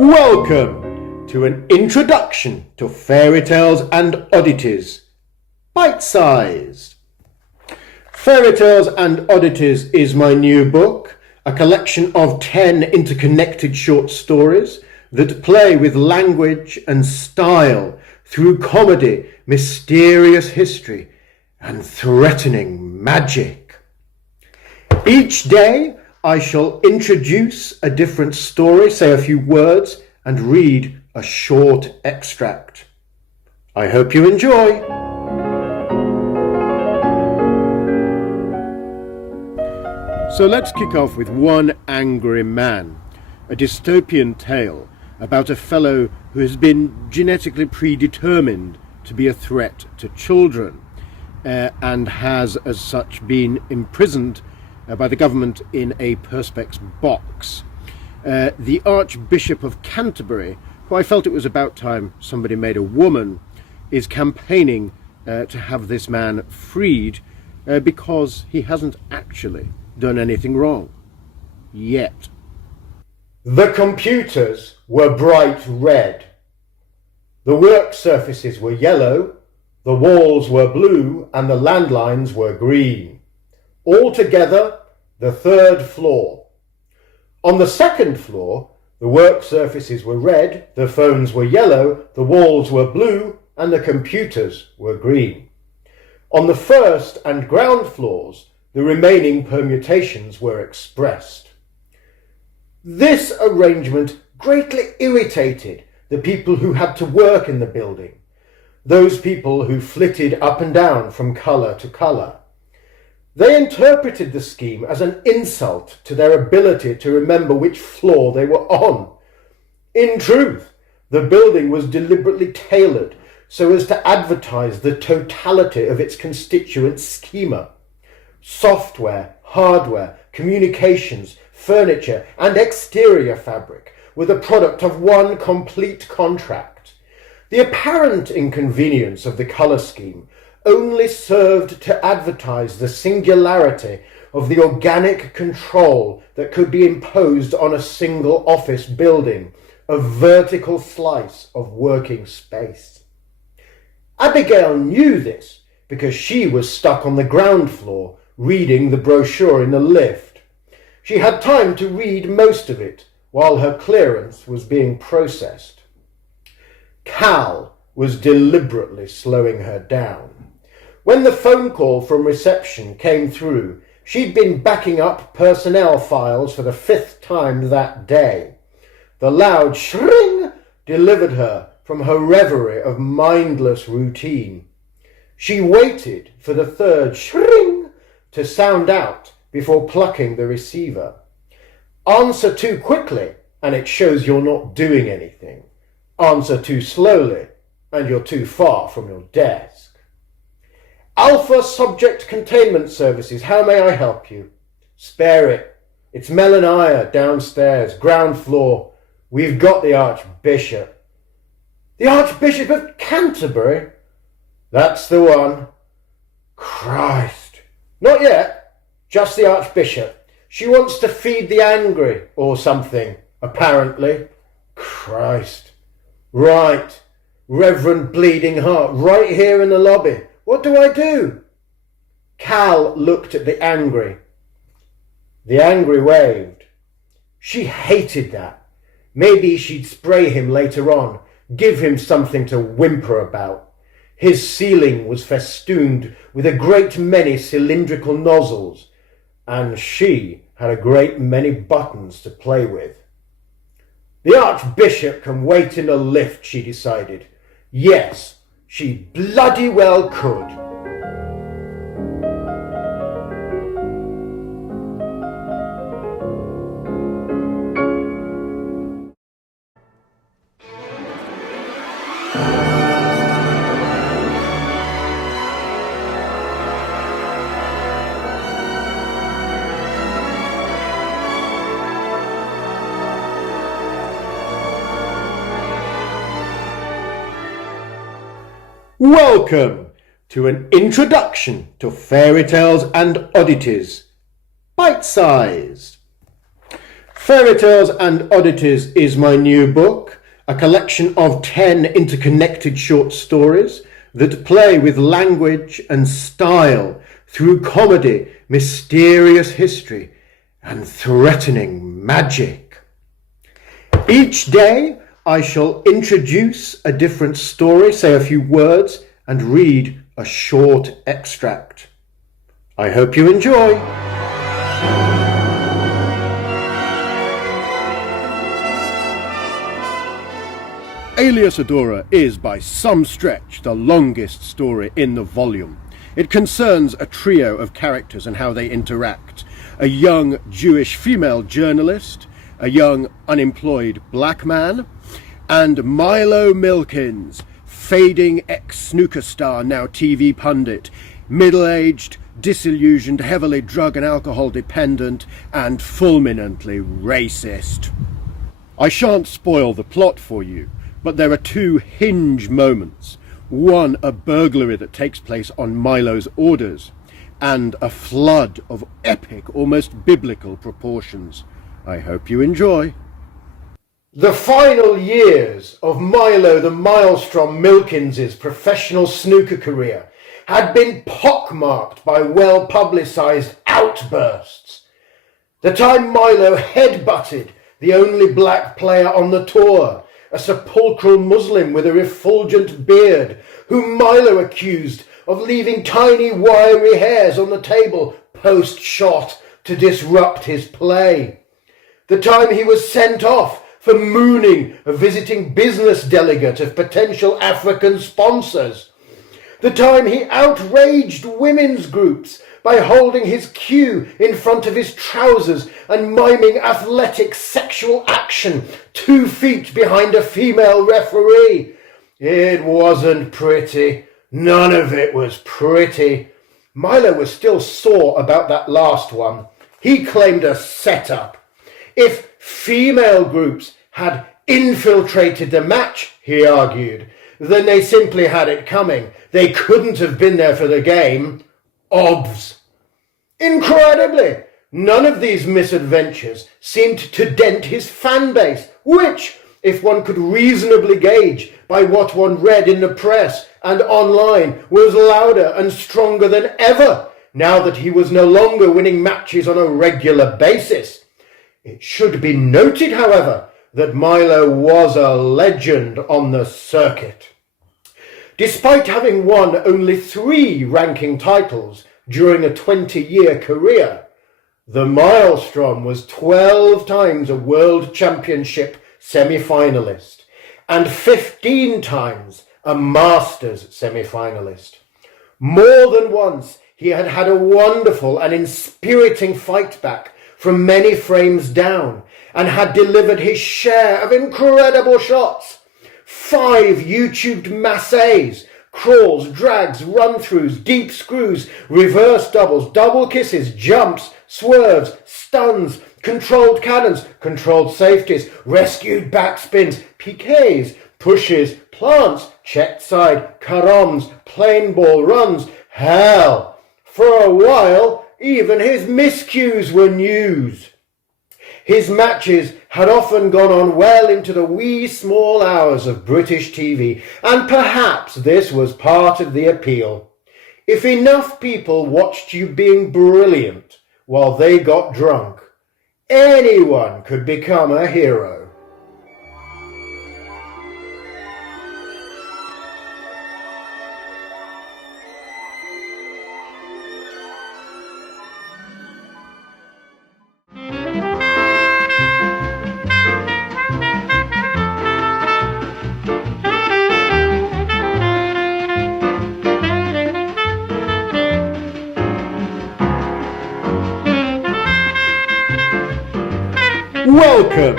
Welcome to an introduction to Fairytales and Oddities, bite-sized. Fairytales and Oddities is my new book, a collection of 10 interconnected short stories that play with language and style through comedy, mysterious history, and threatening magic. Each day I shall introduce a different story, say a few words, and read a short extract. I hope you enjoy. So let's kick off with One Angry Man, a dystopian tale about a fellow who has been genetically predetermined to be a threat to children and has as such been imprisoned by the government in a perspex box. The Archbishop of Canterbury, who I felt it was about time somebody made a woman, is campaigning to have this man freed because he hasn't actually done anything wrong. Yet. The computers were bright red. The work surfaces were yellow, the walls were blue, and the landlines were green. Altogether, the third floor. On the second floor, the work surfaces were red, the phones were yellow, the walls were blue, and the computers were green. On the first and ground floors, the remaining permutations were expressed. This arrangement greatly irritated the people who had to work in the building, those people who flitted up and down from colour to colour. They interpreted the scheme as an insult to their ability to remember which floor they were on. In truth, the building was deliberately tailored so as to advertise the totality of its constituent schema. Software, hardware, communications, furniture, and exterior fabric were the product of one complete contract. The apparent inconvenience of the colour scheme only served to advertise the singularity of the organic control that could be imposed on a single office building, a vertical slice of working space. Abigail knew this because she was stuck on the ground floor reading the brochure in the lift. She had time to read most of it while her clearance was being processed. Cal was deliberately slowing her down. When the phone call from reception came through, she'd been backing up personnel files for the 5th time that day. The loud shring delivered her from her reverie of mindless routine. She waited for the 3rd shring to sound out before plucking the receiver. Answer too quickly and it shows you're not doing anything. Answer too slowly and you're too far from your desk. Alpha Subject Containment Services, how may I help you? Spare it. It's Mel and Aya downstairs, ground floor. We've got the Archbishop. The Archbishop of Canterbury? That's the one. Christ. Not yet. Just the Archbishop. She wants to feed the angry or something, apparently. Christ. Right. Reverend Bleeding Heart, right here in the lobby. What do I do? Cal looked at the angry. The angry waved. She hated that. Maybe she'd spray him later on, give him something to whimper about. His ceiling was festooned with a great many cylindrical nozzles, and she had a great many buttons to play with. The Archbishop can wait in a lift, she decided. Yes, she bloody well could. Welcome to an introduction to Fairytales and Oddities, bite-sized. Fairytales and Oddities is my new book, a collection of 10 interconnected short stories that play with language and style through comedy, mysterious history, and threatening magic. Each day I shall introduce a different story, say a few words, and read a short extract. I hope you enjoy. Alias Adora is by some stretch the longest story in the volume. It concerns a trio of characters and how they interact. A young Jewish female journalist, a young unemployed black man, and Milo Milkins, fading ex-snooker star, now TV pundit, middle-aged, disillusioned, heavily drug and alcohol dependent, and fulminantly racist. I shan't spoil the plot for you, but there are two hinge moments. One, a burglary that takes place on Milo's orders, and a flood of epic, almost biblical proportions. I hope you enjoy. The final years of Milo the Maelstrom Milkins' professional snooker career had been pockmarked by well-publicised outbursts. The time Milo headbutted the only black player on the tour, a sepulchral Muslim with a refulgent beard, whom Milo accused of leaving tiny wiry hairs on the table post-shot to disrupt his play. The time he was sent off for mooning a visiting business delegate of potential African sponsors. The time he outraged women's groups by holding his cue in front of his trousers and miming athletic sexual action 2 feet behind a female referee. It wasn't pretty. None of it was pretty. Milo was still sore about that last one. He claimed a setup. If female groups had infiltrated the match, he argued, then they simply had it coming. They couldn't have been there for the game. Obvs. Incredibly, none of these misadventures seemed to dent his fan base, which, if one could reasonably gauge by what one read in the press and online, was louder and stronger than ever, now that he was no longer winning matches on a regular basis. It should be noted, however, that Milo was a legend on the circuit. Despite having won only 3 ranking titles during a 20-year career, the Maelstrom was 12 times a World Championship semi-finalist and 15 times a Masters semi-finalist. More than once, he had had a wonderful and inspiriting fight back from many frames down and had delivered his share of incredible shots. 5 YouTubed masses, crawls, drags, run-throughs, deep screws, reverse doubles, double kisses, jumps, swerves, stuns, controlled cannons, controlled safeties, rescued backspins, piquets, pushes, plants, checked side, caroms, plain ball runs. Hell, for a while, even his miscues were news. His matches had often gone on well into the wee small hours of British TV, and perhaps this was part of the appeal. If enough people watched you being brilliant while they got drunk, anyone could become a hero. Welcome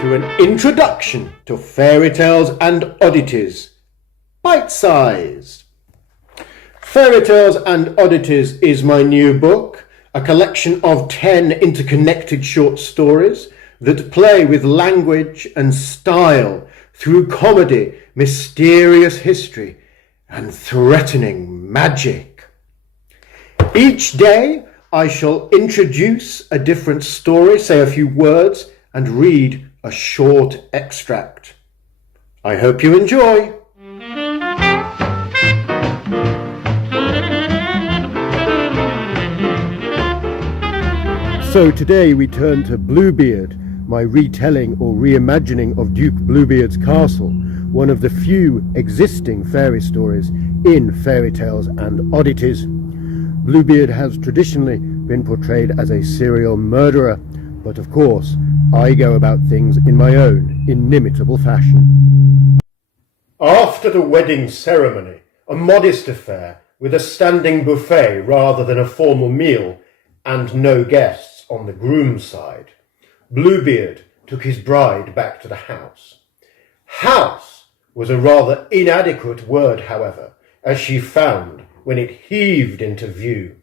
to an introduction to Fairytales and Oddities, bite-sized. Fairytales and Oddities is my new book, a collection of 10 interconnected short stories that play with language and style through comedy, mysterious history, and threatening magic. Each day I shall introduce a different story, say a few words, and read a short extract. I hope you enjoy. So today we turn to Bluebeard, my retelling or reimagining of Duke Bluebeard's castle, one of the few existing fairy stories in Fairytales and Oddities. Bluebeard has traditionally been portrayed as a serial murderer, but of course I go about things in my own inimitable fashion. After the wedding ceremony, a modest affair with a standing buffet rather than a formal meal and no guests on the groom's side, Bluebeard took his bride back to the house. House was a rather inadequate word, however, as she found when it heaved into view.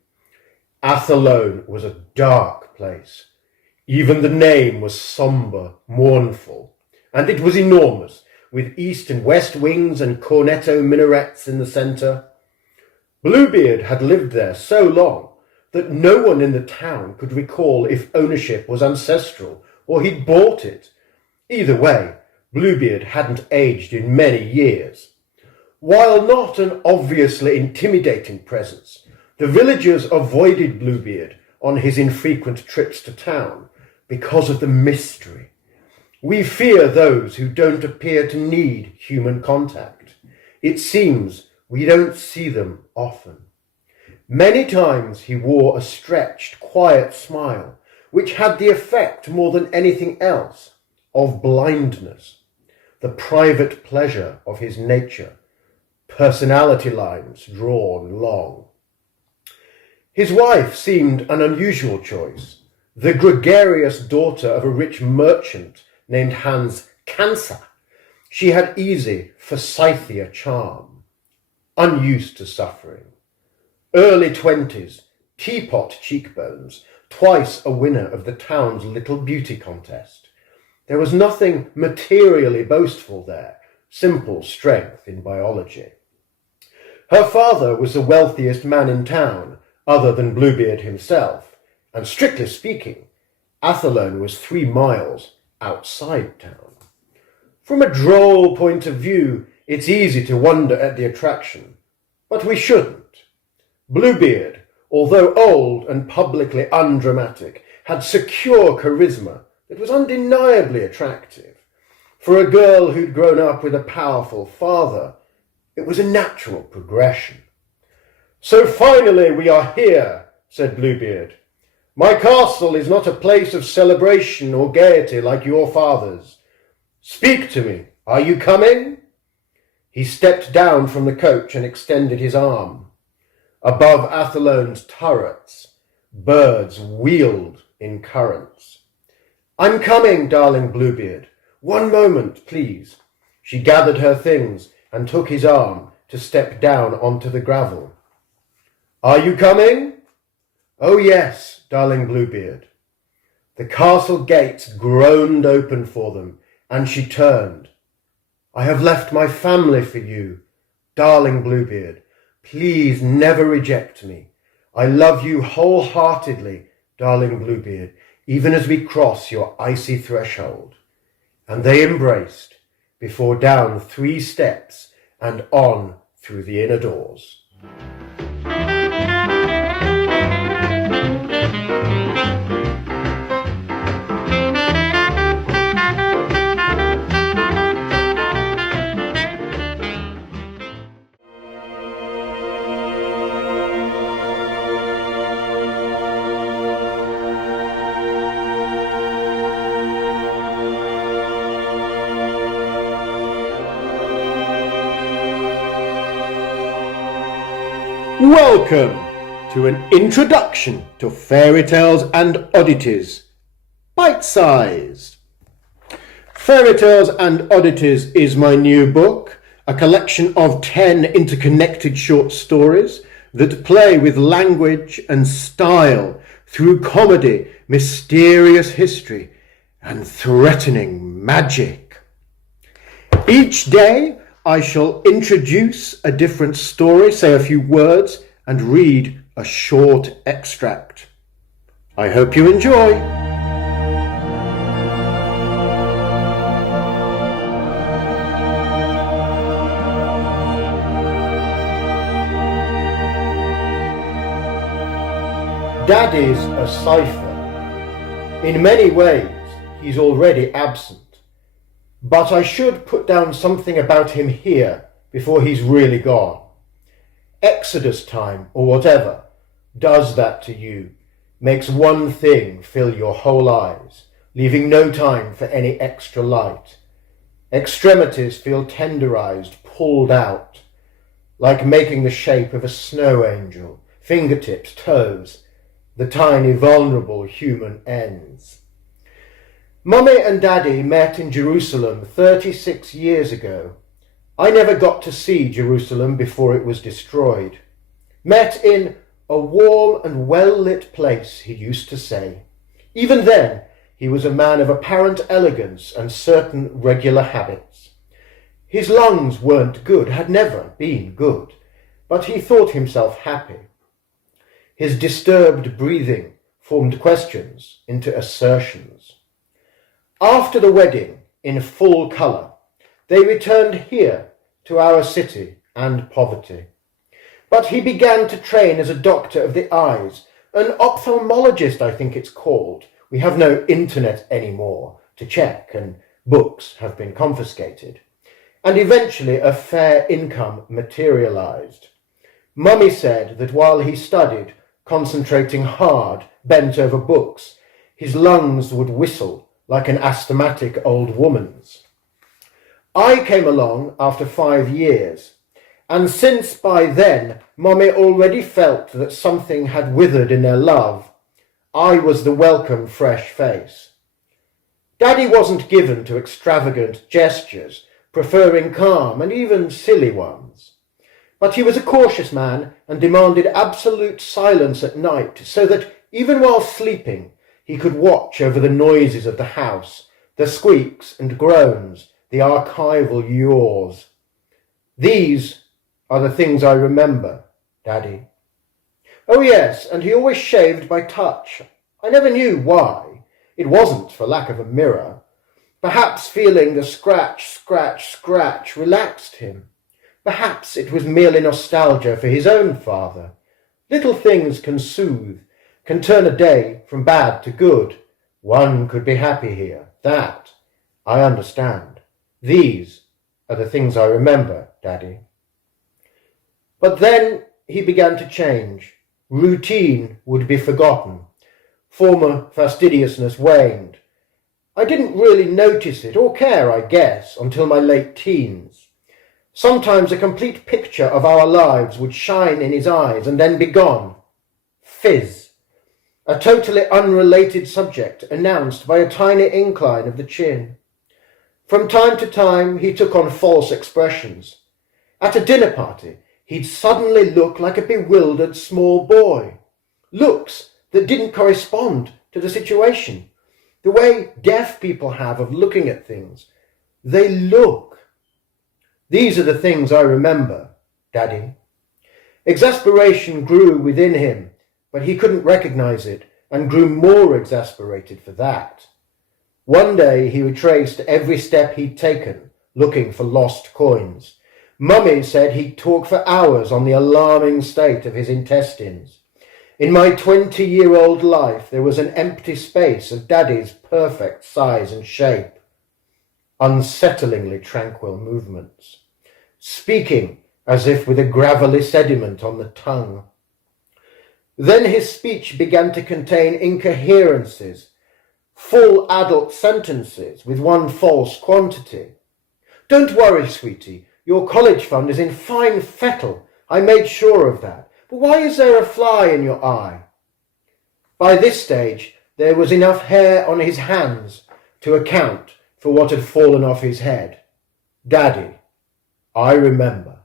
Athlone was a dark place. Even the name was sombre, mournful, and it was enormous, with east and west wings and cornetto minarets in the centre. Bluebeard had lived there so long that no one in the town could recall if ownership was ancestral or he'd bought it. Either way, Bluebeard hadn't aged in many years. While not an obviously intimidating presence, the villagers avoided Bluebeard on his infrequent trips to town because of the mystery. We fear those who don't appear to need human contact. It seems we don't see them often. Many times he wore a stretched, quiet smile, which had the effect, more than anything else, of blindness, the private pleasure of his nature, personality lines drawn long. His wife seemed an unusual choice, the gregarious daughter of a rich merchant named Hans Cancer. She had easy, forsythia charm, unused to suffering. Early 20s, teapot cheekbones, twice a winner of the town's little beauty contest. There was nothing materially boastful there, simple strength in biology. Her father was the wealthiest man in town, other than Bluebeard himself, and strictly speaking, Athlone was 3 miles outside town. From a droll point of view, it's easy to wonder at the attraction, but we shouldn't. Bluebeard, although old and publicly undramatic, had secure charisma that was undeniably attractive. For a girl who'd grown up with a powerful father, it was a natural progression. "So finally we are here," said Bluebeard. "My castle is not a place of celebration or gaiety like your father's. Speak to me. Are you coming?" He stepped down from the coach and extended his arm. Above Athalone's turrets, birds wheeled in currents. "I'm coming, darling Bluebeard. 1 moment, please." She gathered her things and took his arm to step down onto the gravel. "Are you coming?" "Oh yes, darling Bluebeard." The castle gates groaned open for them, and she turned. "I have left my family for you, darling Bluebeard. Please never reject me. I love you wholeheartedly, darling Bluebeard, even as we cross your icy threshold." And they embraced, before down 3 steps and on through the inner doors. Welcome to an introduction to Fairytales and Oddities, bite-sized. Fairytales and Oddities is my new book, a collection of 10 interconnected short stories that play with language and style through comedy, mysterious history, and threatening magic. Each day, I shall introduce a different story, say a few words, and read a short extract. I hope you enjoy. Daddy's a cipher. In many ways, he's already absent. But I should put down something about him here before he's really gone. Exodus time, or whatever, does that to you, makes one thing fill your whole eyes, leaving no time for any extra light. Extremities feel tenderized, pulled out, like making the shape of a snow angel, fingertips, toes, the tiny vulnerable human ends. Mummy and Daddy met in Jerusalem 36 years ago. I never got to see Jerusalem before it was destroyed. Met in a warm and well-lit place, he used to say. Even then, he was a man of apparent elegance and certain regular habits. His lungs weren't good, had never been good, but he thought himself happy. His disturbed breathing formed questions into assertions. After the wedding, in full colour, they returned here to our city and poverty. But he began to train as a doctor of the eyes, an ophthalmologist I think it's called. We have no internet anymore to check, and books have been confiscated. And eventually a fair income materialised. Mummy said that while he studied, concentrating hard, bent over books, his lungs would whistle like an asthmatic old woman's. I came along after 5 years, and since by then Mummy already felt that something had withered in their love, I was the welcome fresh face. Daddy wasn't given to extravagant gestures, preferring calm and even silly ones. But he was a cautious man and demanded absolute silence at night, so that even while sleeping he could watch over the noises of the house, the squeaks and groans, the archival yaws. These are the things I remember, Daddy. Oh yes, and he always shaved by touch. I never knew why. It wasn't for lack of a mirror. Perhaps feeling the scratch, scratch, scratch relaxed him. Perhaps it was merely nostalgia for his own father. Little things can soothe, can turn a day from bad to good. One could be happy here. That I understand. These are the things I remember, Daddy. But then he began to change. Routine would be forgotten. Former fastidiousness waned. I didn't really notice it, or care, I guess, until my late teens. Sometimes a complete picture of our lives would shine in his eyes and then be gone. Fizz. A totally unrelated subject announced by a tiny incline of the chin. From time to time he took on false expressions. At a dinner party he'd suddenly look like a bewildered small boy. Looks that didn't correspond to the situation. The way deaf people have of looking at things. They look. These are the things I remember, Daddy. Exasperation grew within him, but he couldn't recognize it, and grew more exasperated for that. One day he retraced every step he'd taken, looking for lost coins. Mummy said he'd talk for hours on the alarming state of his intestines. In my 20-year-old life there was an empty space of Daddy's perfect size and shape. Unsettlingly tranquil movements. Speaking as if with a gravelly sediment on the tongue. Then his speech began to contain incoherences, full adult sentences with one false quantity. Don't worry, sweetie, your college fund is in fine fettle. I made sure of that. But why is there a fly in your eye? By this stage, there was enough hair on his hands to account for what had fallen off his head. Daddy, I remember.